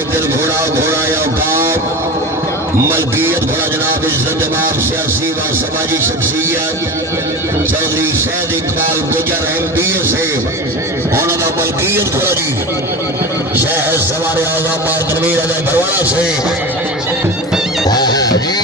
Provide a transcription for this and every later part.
लेकिन घोड़ा घोड़ा या काम मलकियत घोड़ा जनाब इज्जत जनाब सियासी व समाजी शख्सियत चौधरी शहद इकबाल गुजर MBA से उन्होंने मलकियत घोड़ा जी शहर सवारे आजम तनवीर अजय भरवाड़ा से जी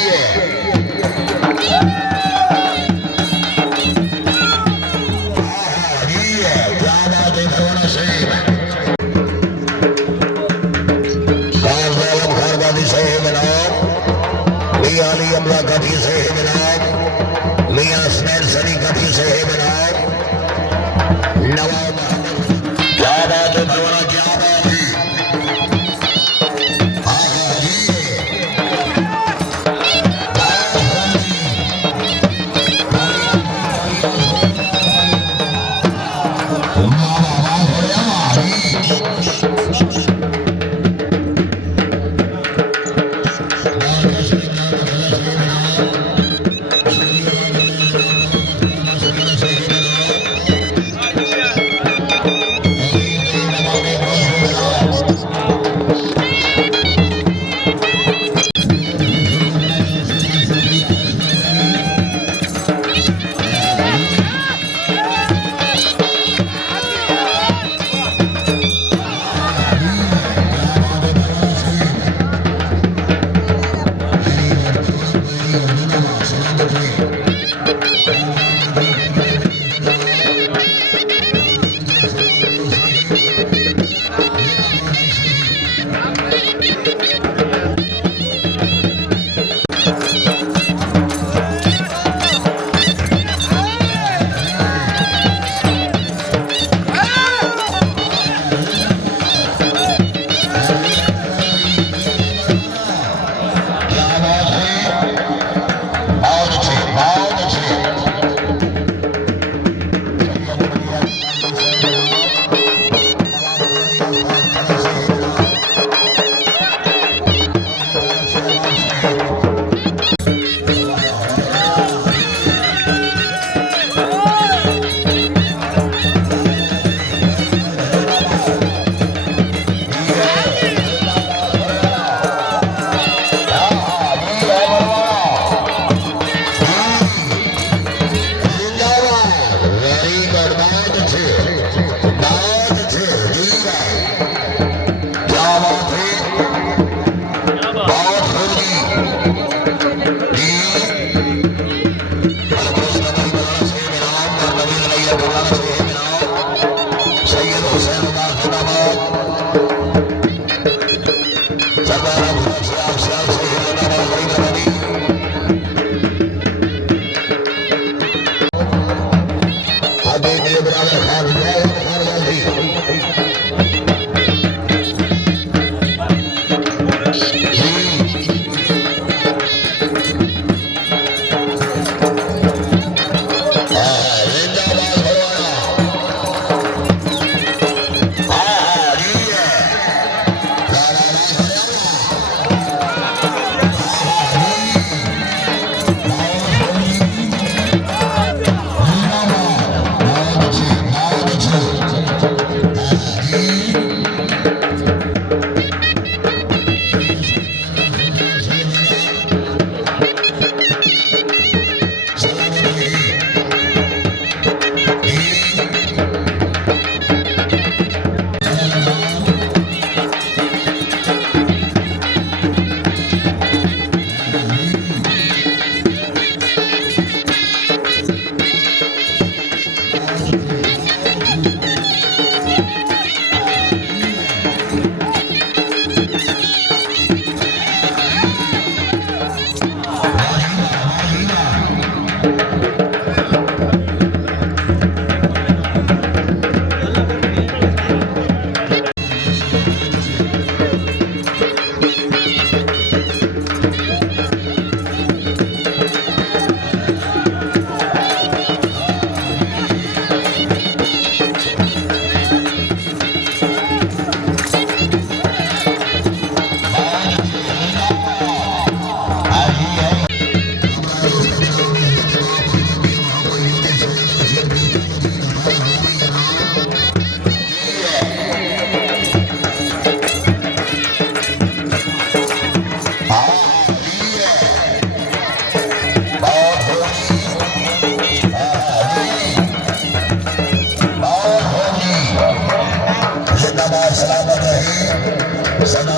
जिंदाबाद सलामत रहे सदा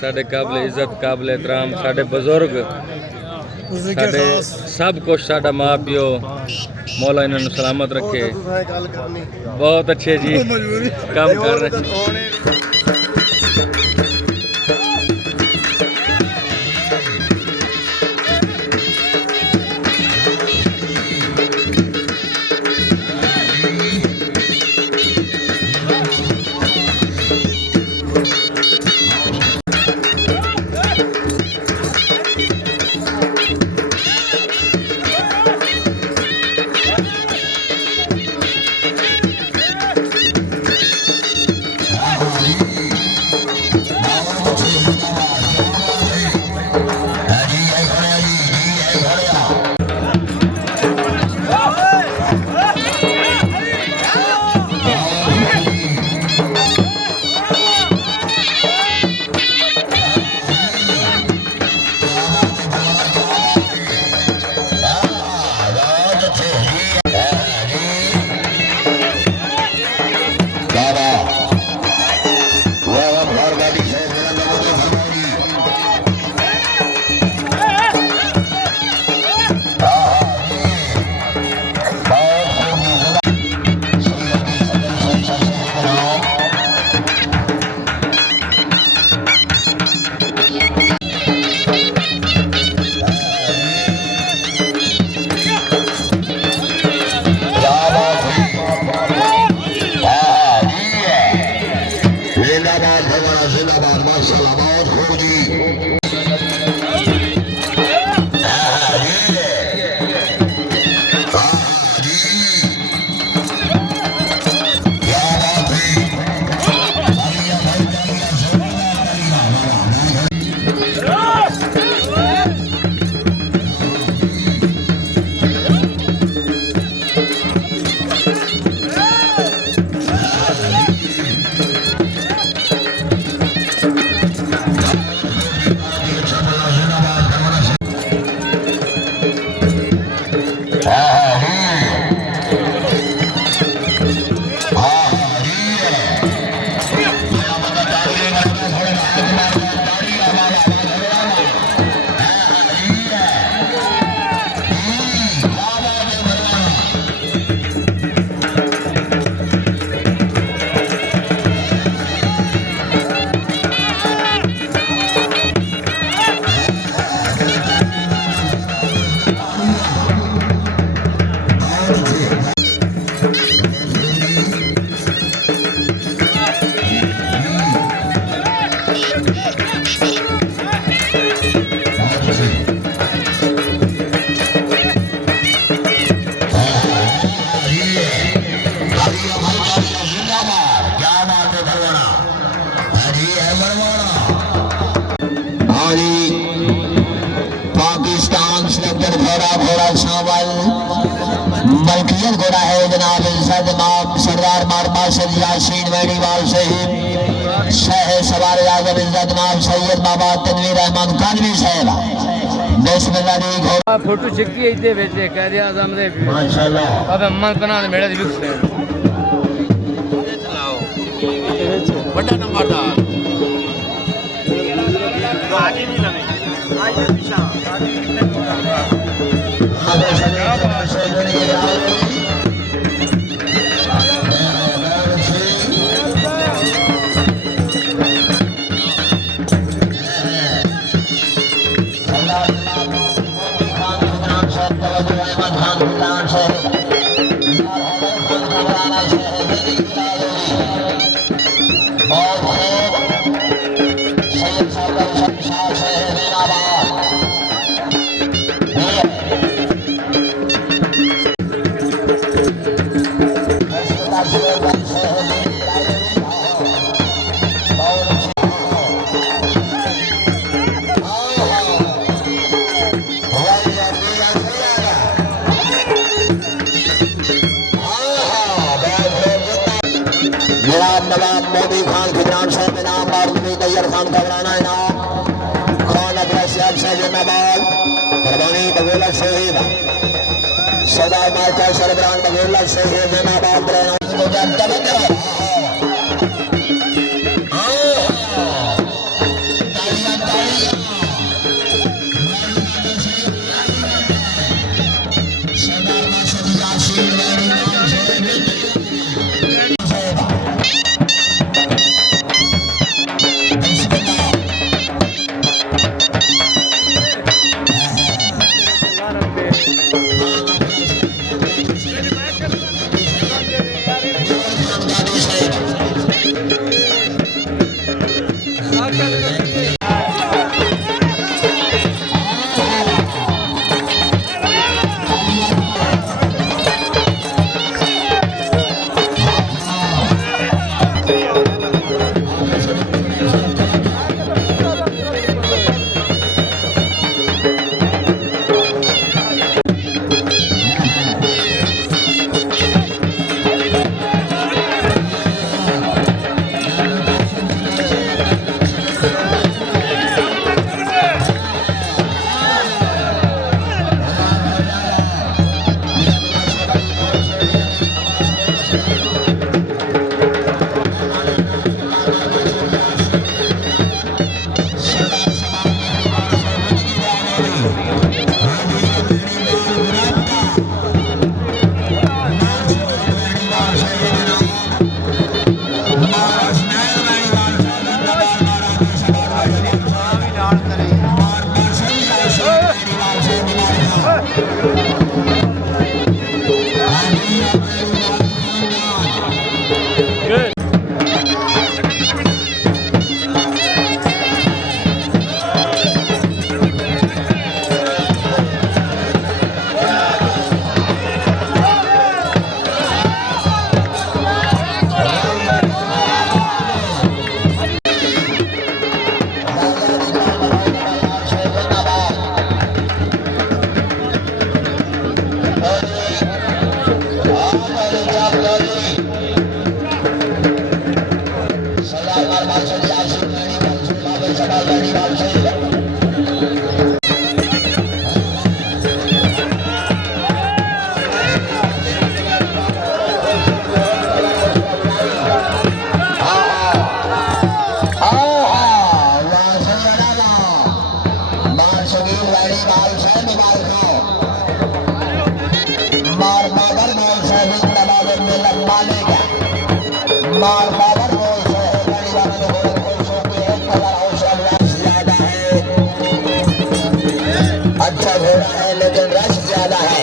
साढ़े काबिल इज्जत काबिल एहतराम साढ़े बुजुर्ग साढ़े सब कुछ साढ़ा माँ प्यो मौला इन्होंने सलामत रखे। बहुत अच्छे जी काम कर रहे। पाकिस्तान सिलेक्टेड घोड़ा शामिल मलकियत घोड़ा है जनाब इज्जत इमाम सरदार मारमा सैयद यासीन मेरीवाल शहीद शाह सवार आजम इज्जत इमाम सैयद बाबा तनवीर रहमान कादरी साहब बिस्मिल्लाह दी घोड़ा फोटो छिकी इते बेटे कायदे आजम दे माशाल्लाह अब अम्मा बना मेड़ा दी बिक्स चलाओ बड़ा नंबर दा आगे नहीं लगे आगे पीछा और जनाब नवाब मोदी खान खिदरान साहब इनाम मारूफी तैयर खान कबराना इनाम खान अब्बास साहब जिंदाबाद कुर्बानी बगोला शहीद सरदार मार्का सरबरान बगोला शहीद जिंदाबाद अच्छा घोड़ा है लेकिन रश ज्यादा है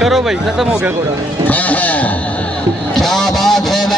करो भाई, खत्म हो गया घोड़ा। हाँ हाँ